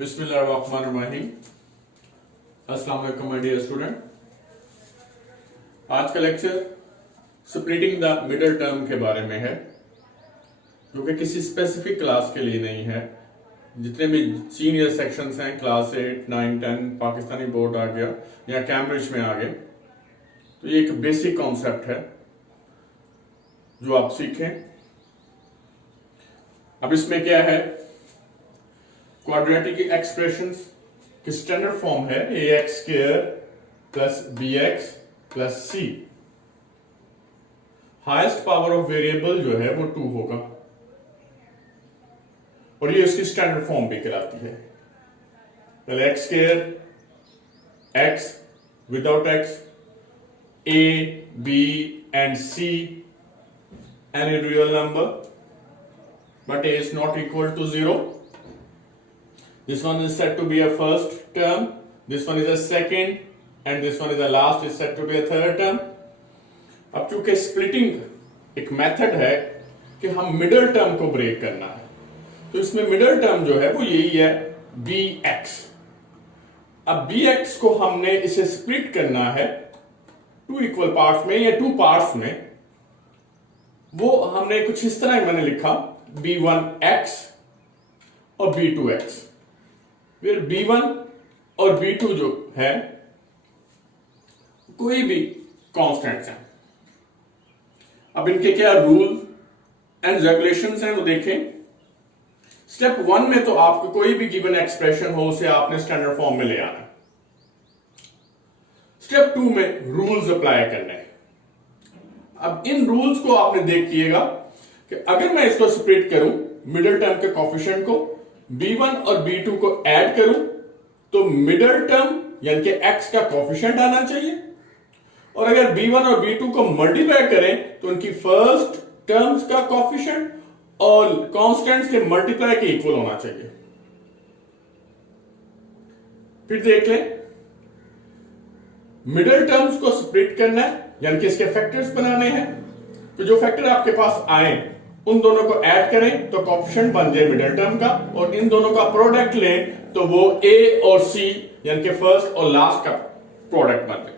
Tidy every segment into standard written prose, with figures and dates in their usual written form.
बिस्मिल्लाहिर्रहमानिर्रहीम। अस्सलाम वालेकुम माय डियर स्टूडेंट। आज का lecture splitting the middle term के बारे में है, जो कि किसी स्पेसिफिक क्लास के लिए नहीं है। जितने भी सीनियर सेक्शंस हैं, क्लास 8, 9, 10, पाकिस्तानी बोर्ड आ गया या कैम्ब्रिज में आ गए, तो ये एक बेसिक कॉन्सेप्ट है जो आप सीखें। अब इसमें क्या है, क्वाड्रेटिक एक्सप्रेशंस की स्टैंडर्ड फॉर्म है ax square plus bx plus c। Highest power of variable जो है वो 2 होगा और ये इसकी स्टैंडर्ड फॉर्म भी कहलाती है। पहले x square x without x, a b and c any real number but a is not equal to 0. This one is said to be a first term, this one is a second, and this one is the last is said to be a third term. अब चूंकि splitting एक method है कि हम middle term को break करना है, तो इसमें मिडिल टर्म जो है वो यही है bx। अब bx को हमने इसे स्प्लिट करना है 2 इक्वल पार्ट्स में या 2 पार्ट्स में। वो हमने कुछ इस तरह मैंने लिखा b1x और b2x, फिर b1 और b2 जो है कोई भी कांस्टेंट्स हैं। अब इनके क्या रूल एंड रेगुलेशंस हैं वो देखें। स्टेप 1 में तो आपको कोई भी गिवन एक्सप्रेशन हो उसे आपने स्टैंडर्ड फॉर्म में ले आना। स्टेप 2 में रूल्स अप्लाई करने हैं। अब इन रूल्स को आपने देखिएगा कि अगर मैं इसको स्प्लिट करूं, मिडिल टर्म के कोफिशिएंट को b1 और b2 को ऐड करूं, तो मिडिल टर्म यानी कि x का कोफिशिएंट आना चाहिए, और अगर b1 और b2 को मल्टीप्लाई करें तो उनकी फर्स्ट टर्म्स का कोफिशिएंट और कांस्टेंट्स के मल्टीप्लाई के इक्वल होना चाहिए। फिर देख लें, मिडिल टर्म्स को स्प्लिट करना है यानी कि इसके फैक्टर्स बनाने हैं। तो जो फैक्टर आपके पास आए उन दोनों को ऐड करें तो कोफिशिएंट बन जाए मिडिल टर्म का, और इन दोनों का प्रोडक्ट लें तो वो a और c यानी कि फर्स्ट और लास्ट का प्रोडक्ट बन जाए।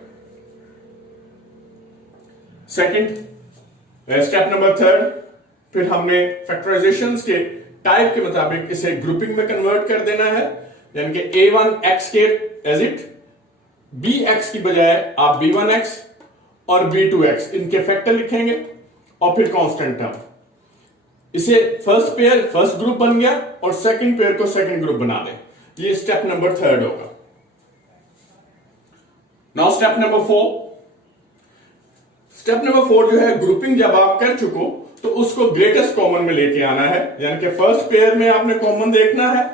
सेकंड स्टेप नंबर 3, फिर हमने फैक्टराइजेशन के टाइप के मुताबिक इसे ग्रुपिंग में कन्वर्ट कर देना है, यानी कि a1x के एज इट bx की बजाय आप b1x और b2x इनके फैक्टर लिखेंगे और फिर कांस्टेंट टर्म। इसे फर्स्ट पेयर फर्स्ट ग्रुप बन गया और सेकंड पेयर को सेकंड ग्रुप बना दें। ये स्टेप नंबर 3 होगा। Now step number 4। Step number 4 जो है, ग्रुपिंग जब आप कर चुको तो उसको ग्रेटेस्ट कॉमन में लेके आना है, यानी कि फर्स्ट पेयर में आपने कॉमन देखना है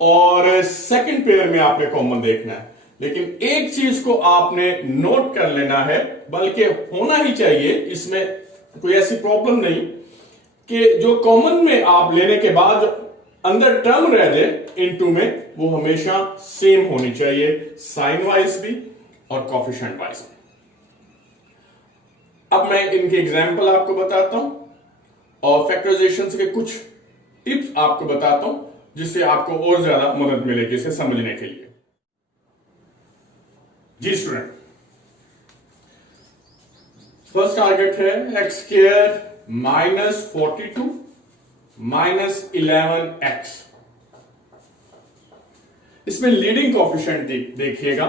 और सेकंड पेयर में आपने कॉमन देखना है। लेकिन एक चीज को आपने नोट कर लेना है, बल्कि होना ही चाहिए, इसमें कोई ऐसी प्रॉब्लम नहीं कि जो कॉमन में आप लेने के बाद अंदर टर्म रह जाए इनटू में, वो हमेशा सेम होनी चाहिए, साइन वाइज भी और कोफिशिएंट वाइज भी। अब मैं इनके एग्जांपल आपको बताता हूं और फैक्टराइजेशन के कुछ टिप्स आपको बताता हूं, जिससे आपको और ज्यादा मदद मिलेगी इसे समझने के लिए। जी स्टूडेंट, फर्स्ट टारगेट है x square minus 42 minus 11x। इसमें लीडिंग कोफिशिएंट देखिएगा,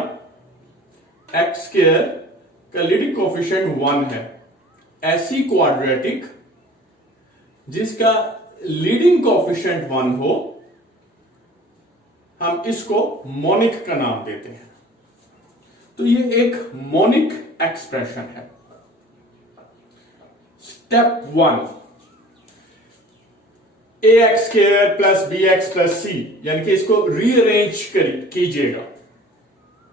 x स्क्वायर का लीडिंग कोफिशिएंट 1 है। ऐसी क्वाड्रेटिक जिसका लीडिंग कोफिशिएंट 1 हो, हम इसको मोनिक का नाम देते हैं। तो ये एक मोनिक एक्सप्रेशन है। Step 1, ax square plus bx plus c, यानी कि इसको रीअरेंज कीजिएगा।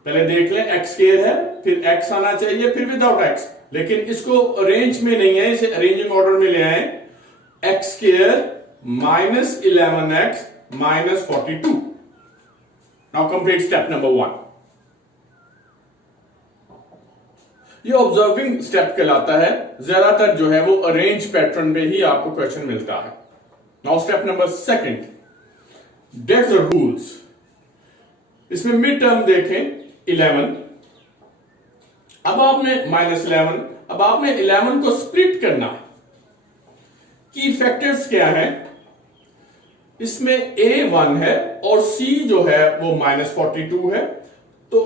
पहले देख लें, x स्क्वायर है, फिर x आना चाहिए, फिर विदाउट x, लेकिन इसको अरेंज में नहीं है, इसे अरेंजिंग ऑर्डर में ले आए। x square minus 11x minus 42। Now complete step number 1। ये ऑब्जर्विंग स्टेप कहलाता है। ज्यादातर जो है वो अरेंज पैटर्न में ही आपको क्वेश्चन मिलता है। Now step number 2, date the rules. इसमें मिड टर्म देखें 11, अब आपने -11, अब आपने 11 को स्प्लिट करना। की फैक्टर्स क्या है, इसमें a 1 है और c जो है वो -42 है, तो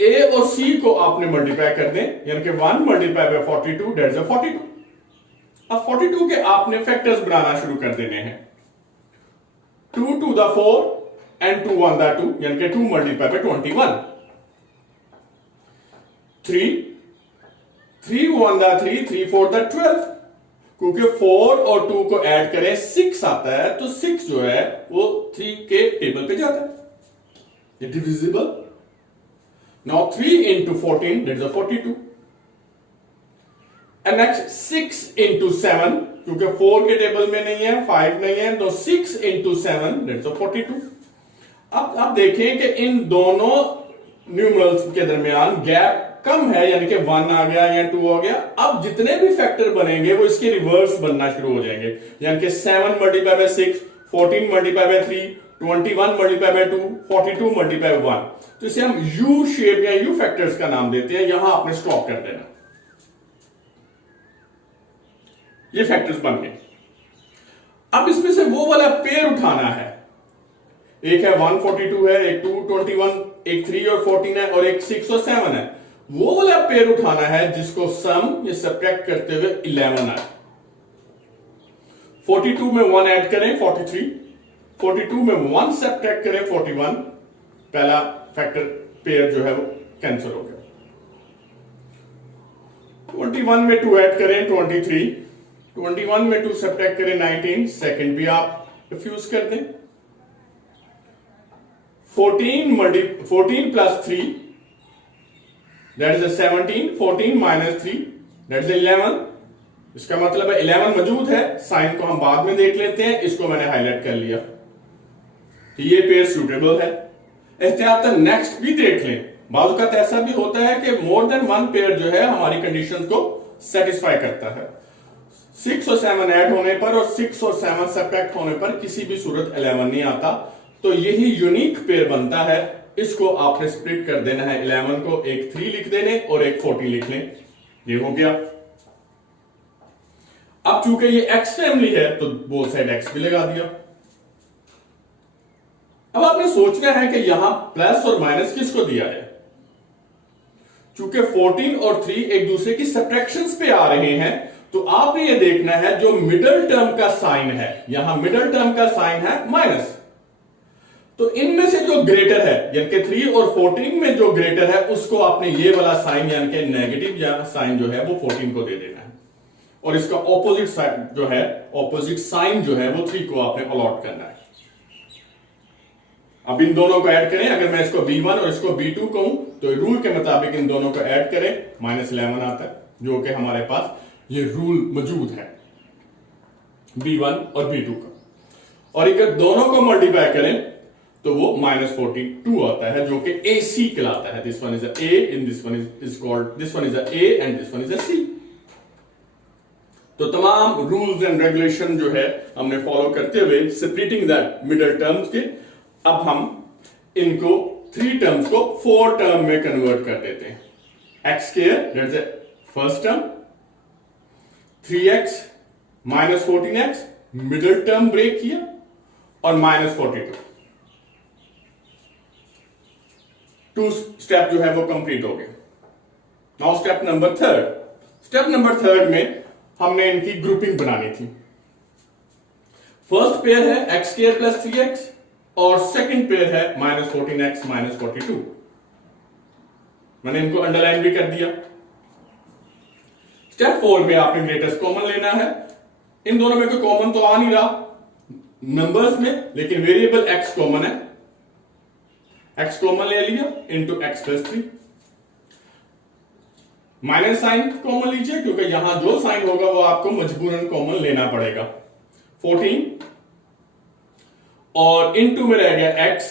a और c को आपने मल्टीप्लाई कर दें, यानी कि 1 मल्टीप्लाई बाय 42 दैट इज 42। अब 42 के आपने फैक्टर्स बनाना शुरू कर देने हैं, 2 to the 4 and 2 1 the 2, यानी कि 2 मल्टीप्लाई बाय 21, 3 1 the 3, 3 4 the 12, क्योंकि 4 और 2 को ऐड करें 6 आता है, तो 6 जो है वो 3 के टेबल पे जाता है, divisible. Now 3 into 14 that is 42, and next 6 into 7, क्योंकि 4 के टेबल में नहीं है, 5 नहीं है, तो 6 into 7 that is 42। अब आप देखें कि इन दोनों न्यूमरल्स के दरमियान गैप कम है, यानी कि 1 आ गया या 2 आ गया। अब जितने भी फैक्टर बनेंगे वो इसके रिवर्स बनना शुरू हो जाएंगे, यानी कि 7 multiply by 6, 14 multiply by 3, 21 multiply by 2, 42 multiply by 1। तो इसे हम यू शेप या यू फैक्टर्स का नाम देते हैं। यहां आपने स्टॉप कर देना, ये फैक्टर्स बन गए। अब इसमें से वो वाला पेयर उठाना है, एक है 142 है, एक 221, एक 3 और 14 है, और एक 6 और 7 है। वो वाला पेयर उठाना है जिसको सम या सब्ट्रैक्ट करते हुए 11 आए। 42 में 1 ऐड करें 43, 42 में 1 सब्ट्रैक्ट करें 41, पहला फैक्टर पेयर जो है वो कैंसिल हो गया। 21 में 2 ऐड करें 23, 21 में 2 सब्ट्रैक्ट करें 19, सेकंड भी आप रिफ्यूज कर दें। 14 plus 3 that is 17, 14 minus 3 that is 11। इसका मतलब है 11 मौजूद है, साइन को हम बाद में देख लेते हैं, इसको मैंने हाईलाइट कर लिया कि ये पेयर सूटेबल है। एहतियात नेक्स्ट भी देख लें, बाज़ का ऐसा भी होता है कि मोर देन 1 पेयर जो है हमारी कंडीशन को सेटिस्फाई करता है। 6 और 7 ऐड होने पर और 6 और 7 सब्ट्रैक्ट होने पर किसी भी सूरत 11 नहीं आता, तो यही यूनिक पेयर बनता है। इसको आपने स्प्लिट कर देना है, 11 को एक 3 लिख देने और एक 14 लिख लें, ये हो गया। अब चूंकि ये एक्स फैमिली है तो बोथ साइड एक्स भी लगा दिया। अब आपने सोचना है कि यहां प्लस और माइनस किसको दिया है। चूंकि 14 और 3 एक दूसरे की सब्ट्रैक्शंस पे आ रहे हैं, तो आपने ये देखना है जो मिडल टर्म का साइन है, यहां मिडल टर्म का साइन है माइनस, तो इनमें से जो ग्रेटर है, यानी कि 3 और 14 में जो ग्रेटर है उसको आपने ये वाला साइन यानी कि नेगेटिव साइन जो है वो 14 को दे देना है, और इसका ऑपोजिट साइन जो है, ऑपोजिट साइन जो है वो 3 को आपने अलॉट करना है। अब इन दोनों को ऐड करें, अगर मैं इसको B1 और इसको B2 कहूं तो रूल के मुताबिक इन दोनों को ऐड करें, -11 आता है, जो कि हमारे पास ये रूल मौजूद है B1 और B2 का। और अगर दोनों को मल्टीप्लाई करें तो वो -42 आता है, जो कि AC कहलाता है। This one is A in this one is called, this one is A and this one is C। तो तमाम रूल्स एंड रेगुलेशन जो है हमने फॉलो करते हुए स्प्लिटिंग दैट मिडल टर्म्स के, अब हम इनको 3 टर्म्स को 4 टर्म में कन्वर्ट कर देते हैं। X square that's the first term, 3x -14x middle term break किया, और -42, 2 स्टेप जो है वो कंप्लीट हो गए। Now step number 3। Step number 3 में हमने इनकी ग्रुपिंग बनानी थी। फर्स्ट पेयर है एक्स स्क्वायर प्लस 3x और सेकंड पेयर है -14x -42। मैंने इनको अंडरलाइन भी कर दिया। स्टेप 4 में आपने ग्रेटेस्ट कॉमन लेना है। इन दोनों में कोई कॉमन तो आ नहीं रहा नंबर्स में, लेकिन वेरिएबल x कॉमन है, x कॉमन ले लिया into x plus 3। Minus sign common लीजिए, क्योंकि यहां जो साइन होगा वो आपको मजबूरन कॉमन लेना पड़ेगा। 14 और इनटू में रह गया x,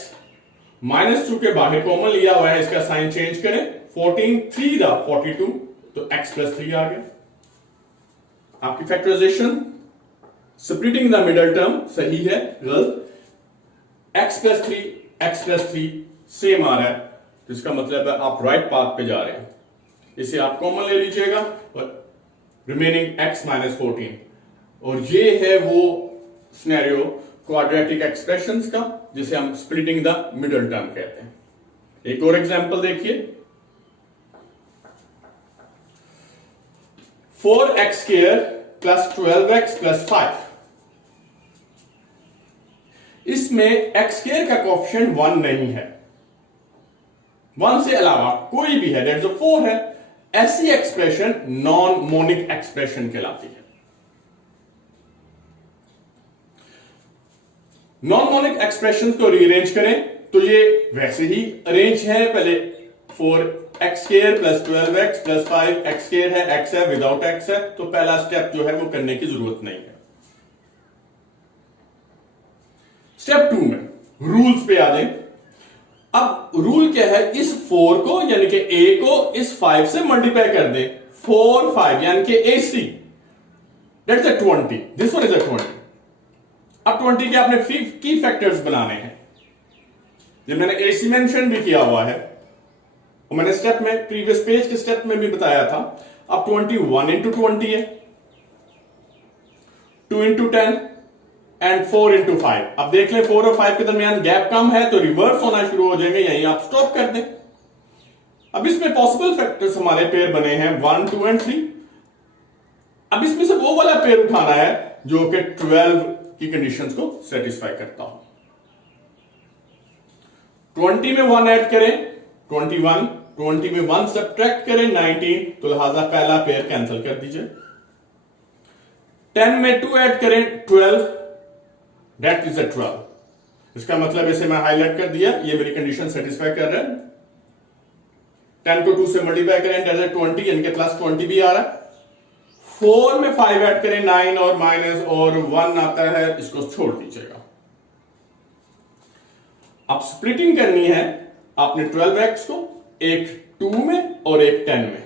माइनस चूंकि बाहर कॉमन लिया हुआ है, इसका साइन चेंज करें, 14 3 दा 42, तो x प्लस 3 आ गया। आपकी factorization splitting the middle term सही है, गलत। x plus 3 x plus 3 same आ रहा है, तो इसका मतलब है आप राइट पाथ पे जा रहे हैं। इसे आप कॉमन ले लीजिएगा और रिमेनिंग x माइनस 14, और ये है वो सिनेरियो क्वाड्रेटिक एक्सप्रेशंस का जिसे हम स्प्लिटिंग द मिडल टर्म कहते हैं। एक और एग्जांपल देखिए, 4x square plus 12x plus 5। इसमें x स्क्वायर का कोएफिशिएंट 1 नहीं है, 1 से अलावा कोई भी है, दैट्स 4 है। ऐसी एक्सप्रेशन नॉन मोनिक एक्सप्रेशन कहलाती है। नॉन मोनिक एक्सप्रेशन को रीअरेंज करें तो ये वैसे ही अरेंज है। पहले 4x square plus 12x plus 5x square है, x है, विदाउट x है, तो पहला स्टेप जो है वो करने की जरूरत नहीं है। स्टेप 2 में रूल्स पे आ जाए। अब रूल क्या है, इस 4 को यानी कि a को इस 5 से मल्टीप्लाई कर दे, 4 5 यानी कि AC, that's a 20, this one is a 20। अब 20 के आपने की फैक्टर्स बनाने हैं, जब मैंने AC मेंशन भी किया हुआ है और मैंने स्टेप में प्रीवियस पेज के स्टेप में भी बताया था। अब 21 इंटू 20 है, 2 इंटू 10 एंड 4 इंटू 5। अब देख ले 4 और 5 के दरमियान गैप कम है तो रिवर्स होना शुरू हो जाएंगे, यहीं आप स्टॉप कर दें। अब इसमें पॉसिबल फैक्टर्स हमारे पेयर बने हैं 1 2 एंड 3। अब इसमें से वो वाला पेयर उठाना है जो कि 12 की कंडीशंस को सेटिस्फाई करता हो। 20 में 1 ऐड करें 21, 20 में 1 सब्ट्रैक्ट करें 19, तो लिहाजा पहला पेयर कैंसिल कर दीजिए। 10 में 2 ऐड करें 12, दैट इज अ 12। इसका मतलब इसे मैं हाईलाइट कर दिया, ये मेरी कंडीशन सेटिस्फाई कर रहा है। 10 को 2 से मल्टीप्लाई करें, दैट इज 20, यानी कि प्लस 20 भी आ रहा है। 4 में 5 ऐड करें 9 और माइनस और 1 आता है, इसको छोड़ दीजिएगा। अब स्प्लिटिंग करनी है आपने 12x को, एक 2 में और एक 10 में।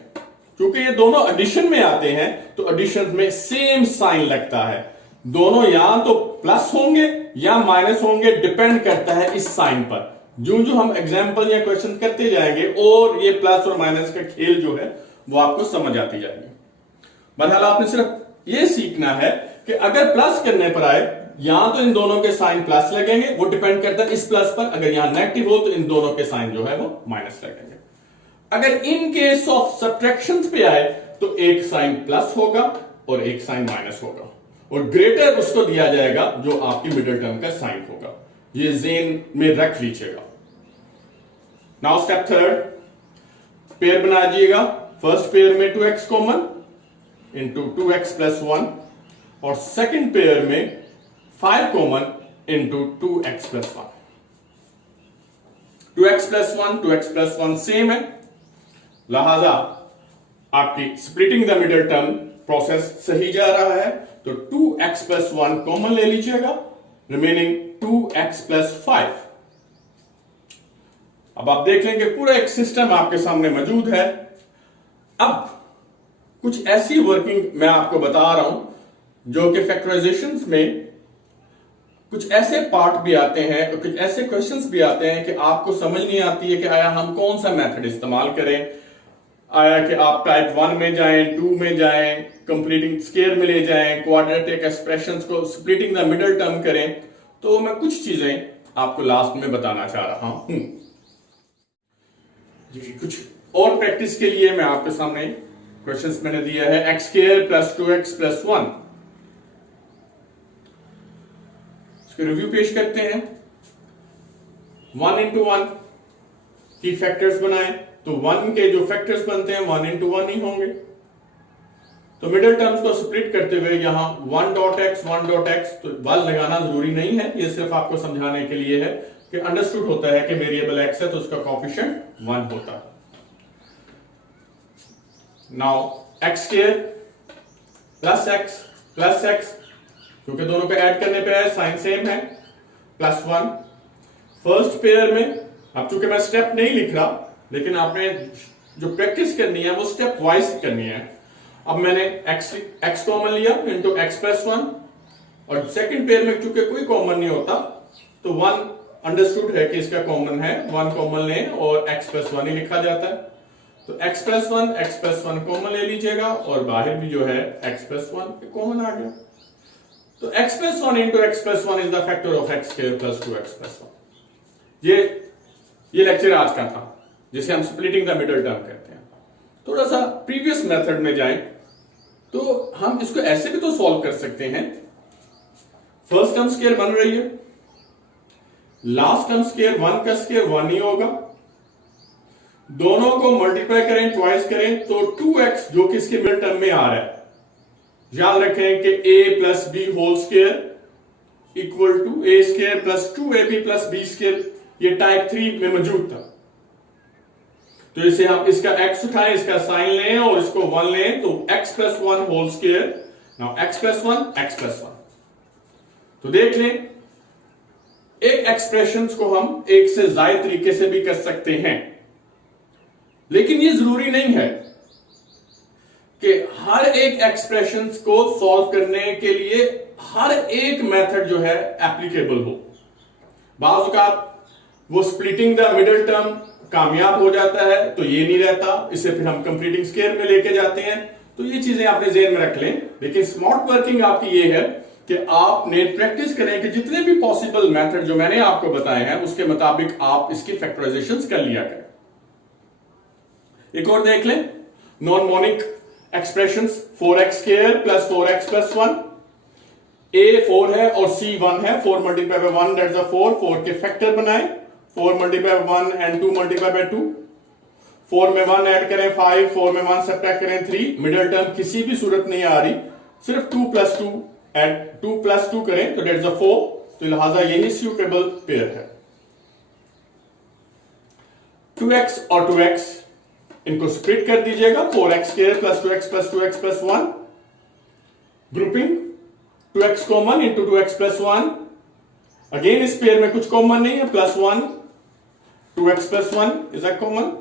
क्योंकि ये दोनों एडिशन में आते हैं तो एडिशन में सेम साइन लगता है, दोनों यहां तो प्लस होंगे या माइनस होंगे, डिपेंड करता है इस साइन पर। जो जो हम एग्जाम्पल या क्वेश्चन करते जाएंगे और ये प्लस और माइनस का खेल जो है वो आपको समझ आती जाएगी। बहरहाल आपने सिर्फ ये सीखना है कि अगर प्लस करने पर आए, यहां तो इन दोनों के साइन प्लस लगेंगे, वो डिपेंड करता है इस प्लस पर। अगर यहां नेगेटिव हो तो इन दोनों के साइन जो है वो माइनस लगेंगे। अगर इन केस ऑफ सब्ट्रैक्शंस पे आए तो एक साइन प्लस होगा और एक साइन माइनस होगा, और ग्रेटर उसको दिया जाएगा जो आपकी मिडिल टर्म का साइन होगा। ये ज़हन में रख लीजिएगा। नाउ स्टेप 3, पेयर बना दीजिएगा। फर्स्ट पेयर में 2x common into 2x plus 1, और सेकेंड पेयर में 5 common into 2x plus 1। 2x plus 1 2x plus 1 same है, लिहाजा आपकी splitting the middle term process सही जा रहा है। तो 2x प्लस 1 कॉमन ले लीजिएगा, रिमेनिंग 2x प्लस 5। अब आप देख लेंगे पूरा एक सिस्टम आपके सामने मौजूद है। अब कुछ ऐसी वर्किंग मैं आपको बता रहा हूं जो कि फैक्टराइजेशंस में कुछ ऐसे पार्ट भी आते हैं, कुछ ऐसे क्वेश्चंस भी आते हैं कि आपको समझ नहीं आती है कि आया हम कौन सा मेथड इस्तेमाल करें। आया कि आप टाइप 1 में जाएं, 2 में जाएं, कंप्लीटिंग स्क्वायर में ले जाएं, क्वाड्रेटिक एक्सप्रेशंस को स्प्लिटिंग द मिडिल टर्म करें। तो मैं कुछ चीजें आपको लास्ट में बताना चाह रहा हूं। कुछ और प्रैक्टिस के लिए मैं आपके सामने क्वेश्चंस मैंने दिया है। x square plus 2x plus 1, इसके रिव्यू पेश करते हैं। 1 इंटू 1 की फैक्टर्स बनाएं तो 1 के जो फैक्टर्स बनते हैं 1 इंटू 1 ही होंगे। तो मिडिल टर्म्स को स्प्लिट करते हुए यहां 1 डॉट x, तो बल लगाना जरूरी नहीं है, ये सिर्फ आपको समझाने के लिए है कि अंडरस्टूड होता है कि वेरिएबल x है तो उसका कोएफिशिएंट 1 होता है। Now x square plus x, क्योंकि दोनों को ऐड करने पे है साइन सेम है, प्लस 1। फर्स्ट पेयर में अब चूंकि मैं स्टेप नहीं लिख रहा, लेकिन आपने जो प्रैक्टिस करनी है वो स्टेप वाइज करनी है। अब मैंने x कॉमन लिया इंटू x प्लस 1, और सेकेंड पेयर में चूंकि कोई कॉमन नहीं होता तो 1 अंडरस्टूड है कि इसका कॉमन है, 1 कॉमन लें और x प्लस 1 ही लिखा जाता है। तो x प्लस 1 कॉमन ले लीजिएगा और बाहर भी जो है x प्लस 1 कॉमन आ गया। तो x plus 1 into x plus 1 is the factor of x square plus 2x plus 1। ये लेक्चर आज का था, जिसे हम स्प्लिटिंग द मिडल टर्म कहते हैं। थोड़ा सा प्रीवियस मेथड में जाएं तो हम इसको ऐसे भी तो सॉल्व कर सकते हैं। फर्स्ट टर्म स्क्वायर बन रही है, लास्ट टर्म स्क्वायर 1 का स्क्वायर 1 ही होगा, दोनों को मल्टीप्लाई करें, ट्वाइस करें तो 2x जो कि इसके मिडल टर्म में आ रहा है, याद रखें कि a plus B whole square equal to A square plus 2ab plus B square, ये टाइप 3 में मौजूद था। तो इसे हम इसका x उठाएं, इसका साइन लें और इसको 1 लें तो x plus 1 whole square. Now x plus 1 तो देख लें, एक एक्सप्रेशन को हम एक से ज्यादा तरीके से भी कर सकते हैं, लेकिन ये जरूरी नहीं है कि हर एक एक्सप्रेशन को सॉल्व करने के लिए हर एक मेथड जो है एप्लीकेबल हो। बाज़ औक़ात वो स्प्लिटिंग द मिडिल टर्म कामयाब हो जाता है तो ये नहीं रहता, इसे फिर हम कंप्लीटिंग स्क्वायर में लेके जाते हैं। तो ये चीजें आपने जेहन में रख लें, लेकिन स्मार्ट वर्किंग आपकी ये है कि आपने प्रैक्टिस करें कि जितने भी पॉसिबल मेथड जो मैंने आपको बताए हैं उसके मुताबिक आप इसकी फैक्टराइजेशंस कर लिया करें। एक और देख लें, non monic expressions 4x square plus 4x plus 1, a 4 है और c 1 है, 4 मल्टीप्लाई बाय 1 दैट्स 4 के फैक्टर बनाए, 4 मल्टीप्लाई 1 एंड 2 मल्टीप्लाई बाय 2, 4 में 1 ऐड करें 5, 4 में 1 सब्ट्रैक्ट करें 3, मिडिल टर्म किसी भी सूरत नहीं आ रही, सिर्फ 2 प्लस 2 एड 2 प्लस 2 करें तो दैट्स 4, तो लिहाजा यही सूटेबल पेयर है। 2x और 2x इनको स्प्लिट कर दीजिएगा, 4x square plus 2x plus 1, grouping 2x common into 2x plus 1, again इस पेयर में कुछ कॉमन नहीं है, plus 1 2x plus 1 is a common,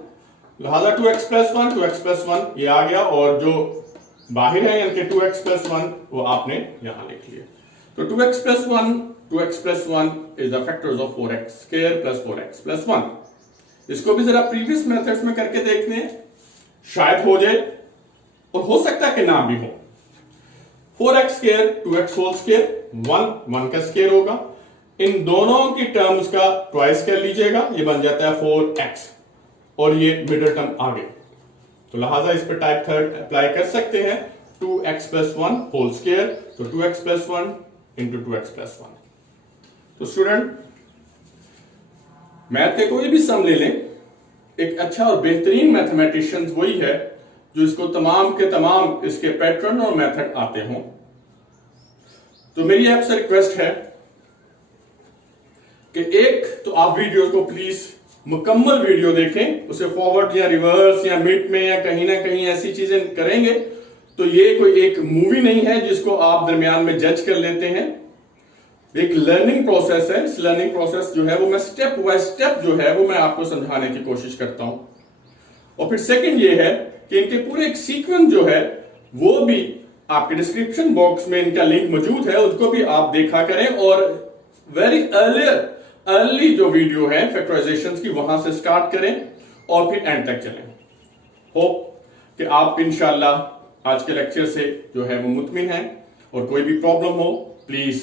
लिहाजा 2x प्लस 1 ये आ गया और जो बाहर है यानी कि 2x प्लस 1 वो आपने यहां लिख लिया। तो 2x plus 1 is the factors of 4x square plus 4x plus 1। इसको भी जरा प्रीवियस मेथड्स में करके देखते हैं, शायद हो जाए और हो सकता है कि ना भी हो। 4x square 2x whole square 1 का स्क्वायर होगा, इन दोनों की टर्म्स का ट्वाइस कर लीजिएगा, ये बन जाता है 4x और ये मिडिल टर्म आ गई। तो लिहाजा इस पर टाइप थर्ड अप्लाई कर सकते हैं, 2x प्लस 1 होल स्क्वायर, तो 2x plus 1 into 2x plus 1। तो स्टूडेंट मैथ के कोई भी सम ले लें, एक अच्छा और बेहतरीन मैथमेटिशियन वही है जो इसको तमाम के तमाम इसके पैटर्न और मेथड आते हों। तो मेरी आपसे रिक्वेस्ट है कि एक तो आप वीडियो को प्लीज मुकम्मल वीडियो देखें, उसे फॉरवर्ड या रिवर्स या मिड में या कहीं ना कहीं ऐसी चीजें करेंगे तो ये कोई एक मूवी नहीं है जिसको आप दरमियान में जज कर लेते हैं। एक लर्निंग प्रोसेस है, इस लर्निंग प्रोसेस जो है वो मैं स्टेप बाय स्टेप जो है वो मैं आपको समझाने की कोशिश करता हूं। और फिर सेकंड ये है कि इनके पूरे एक सीक्वेंस जो है वो भी आपके डिस्क्रिप्शन बॉक्स में इनका लिंक मौजूद है, उसको भी आप देखा करें और वेरी अर्ली जो वीडियो है फैक्टराइजेशंस की वहां से स्टार्ट करें और फिर एंड तक चलें। होप कि आप इंशाल्लाह आज के लेक्चर से जो है वो मुतमिन हैं, और कोई भी प्रॉब्लम हो प्लीज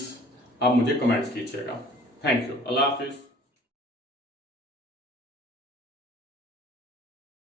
आप मुझे कमेंट्स कीजिएगा। Thank you, Allah Hafiz.